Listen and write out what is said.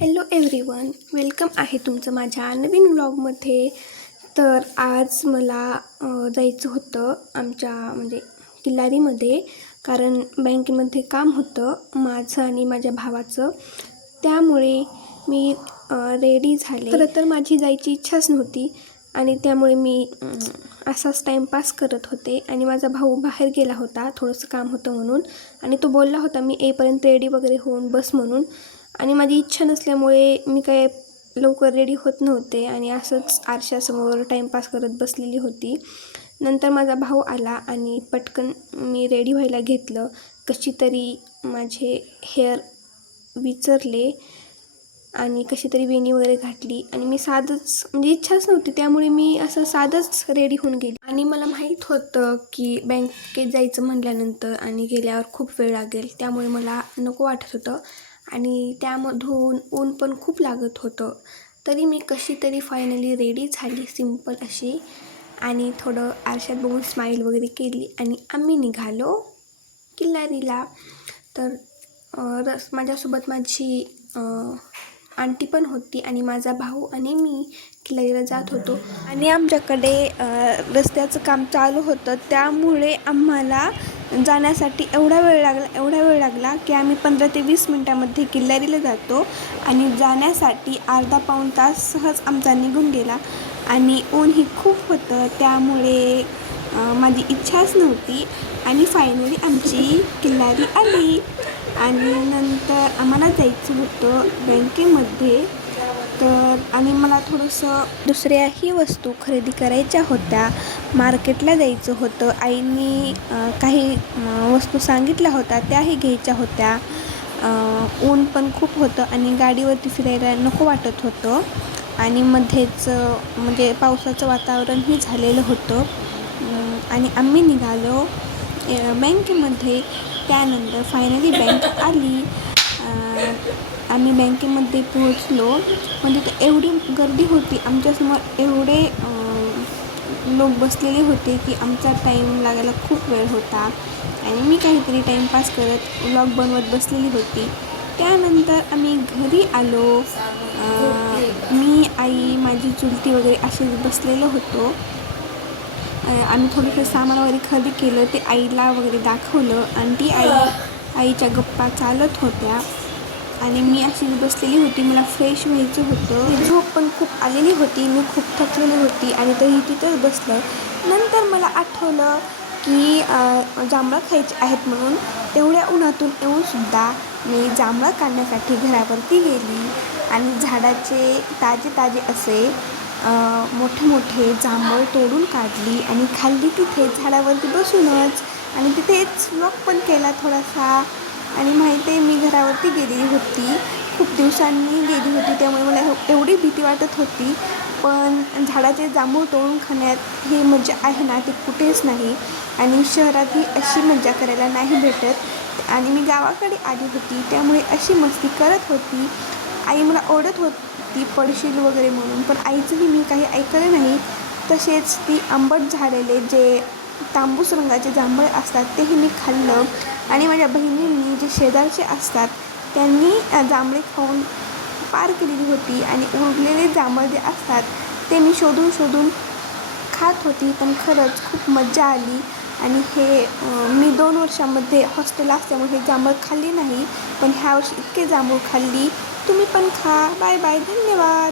Hello everyone, welcome आहे तुमचं माझ्या नवीन व्लॉगमध्ये. तर आज मला जायचं होतं आमच्या किल्लारीमध्ये, कारण बँकेमध्ये काम होतं माझं आणि माझ्या भावाचं. त्यामुळे मी रेडी झाले. खरं तर माझी जायची इच्छाच नव्हती आणि त्यामुळे मी असाच टाईमपास करत होते. आणि माझा भाऊ बाहेर गेला होता, थोडंसं काम होतं म्हणून, आणि तो बोलला होता मी येईपर्यंत रेडी वगैरे होऊन बस म्हणून. आणि माझी इच्छा नसल्यामुळे मी काय लवकर रेडी होत नव्हते आणि असंच आरशासमोर टाईमपास करत बसलेली होती. नंतर माझा भाऊ आला आणि पटकन मी रेडी व्हायला घेतलं. कशी तरी माझे हेअर विचरले आणि कशी तरी वेणी वगैरे घातली आणि मी साधंच, इच्छाच नव्हती त्यामुळे मी असं साधंच रेडी होऊन गेली. आणि मला माहीत होतं की बँकेत जायचं म्हटल्यानंतर आणि गेल्यावर खूप वेळ लागेल, त्यामुळे मला नको वाटत होतं. आणि त्यामधून ऊन पण खूप लागत होतं. तरी मी कशी तरी फायनली रेडी झाली, सिंपल अशी, आणि थोडं आरशात बघून स्माईल वगैरे केली आणि आम्ही निघालो किल्लारीला. तर माझ्यासोबत माझी आंटी पण होती आणि माझा भाऊ आणि मी किल्लारीला जात होतो. आणि आमच्याकडे रस्त्याचं काम चालू होतं, त्यामुळे आम्हाला जाण्यासाठी एवढा वेळ लागला की आम्ही 15 ते 20 मिनटामध्ये किल्लारीला जातो. आणि जाण्यासाठी अर्धा पाऊण तास सहज आमचा निघून गेला. आणि ऊनही खूप होतं, त्यामुळे माझी इच्छाच नव्हती. आणि फायनली आमची किल्लारी आली. आणि नंतर आम्हाला जायचं होतं बँकेमध्ये. तर आणि मला थोडंसं दुसऱ्याही वस्तू खरेदी करायच्या होत्या. मार्केटला जायचं होतं. आईने काही वस्तू सांगितल्या होत्या, त्याही घ्यायच्या होत्या. ऊन पण खूप होतं आणि गाडीवरती फिरायला नको वाटत होतं. आणि मध्येच पावसाचं वातावरणही झालेलं होतं. आणि आम्ही निघालो बँकेमध्ये. त्यानंतर फायनली बँक आली. आम्ही बँकेमध्ये पोहोचलो. तर एवढी गर्दी होती, आमच्यासमोर एवढे लोक बसलेले होते की आमचा टाईम लागायला खूप वेळ होता. आणि मी काहीतरी टाईमपास करत व्लॉग बनवत बसलेली होती. त्यानंतर आम्ही घरी आलो. मी, आई, माझी चुलती वगैरे असे बसलेलो होतो. आम्ही थोडंसं सामान वगैरे खरेदी केलं, ते आईला वगैरे दाखवलं. आणि आईच्या गप्पा चालत होत्या आणि मी अशी बसलेली होती. मला फ्रेश व्हायचं होतं. झोप पण खूप आलेली होती, मी खूप थकलेली होती आणि तरी तिथंच बसलं. नंतर मला आठवलं की जांभळं खायचे आहेत म्हणून. तेवढ्या उन्हातून येऊनसुद्धा मी जांभळं काढण्यासाठी घरावरती गेली आणि झाडाचे ताजे असे मोठे मोठे जांभळं तोडून काढली आणि खाल्ली तिथे झाडावरती बसूनच. आणि तिथेच व्लॉग पण केला थोडासा. आणि माहिती आहे, मी घरावरती गेलेली होती, खूप दिवसांनी गेली होती, त्यामुळे मला एवढी भीती वाटत होती. पण झाडाचे जांभूळ तोडून खाण्यात ही मजा आहे ना, ती कुठेच नाही. आणि शहरात ही अशी मजा करायला नाही भेटत. आणि मी गावाकडे आली होती, त्यामुळे अशी मस्ती करत होती. आई मला ओरडत होती पडशील वगैरे म्हणून, पण आईचंही मी काही ऐकलं नाही. तसेच ती आंबट झालेले जे तांबूस रंगाचे जांभळे असतात तेही मी खाल्लं. आणि माझ्या बहिणींनी जे शेजारचे असतात त्यांनी जांभळे खाऊन पार केलेली होती. आणि उरलेले जांभळे जे असतात ते मी शोधून खात होती. पण खरंच खूप मजा आली. आणि हे मी 2 वर्षामध्ये हॉस्टेल असल्यामुळे हे जांभळ खाल्ली नाही, पण ह्या वर्षी इतके जांभूळ खाल्ली. तुम्ही पण खा. बाय बाय, धन्यवाद.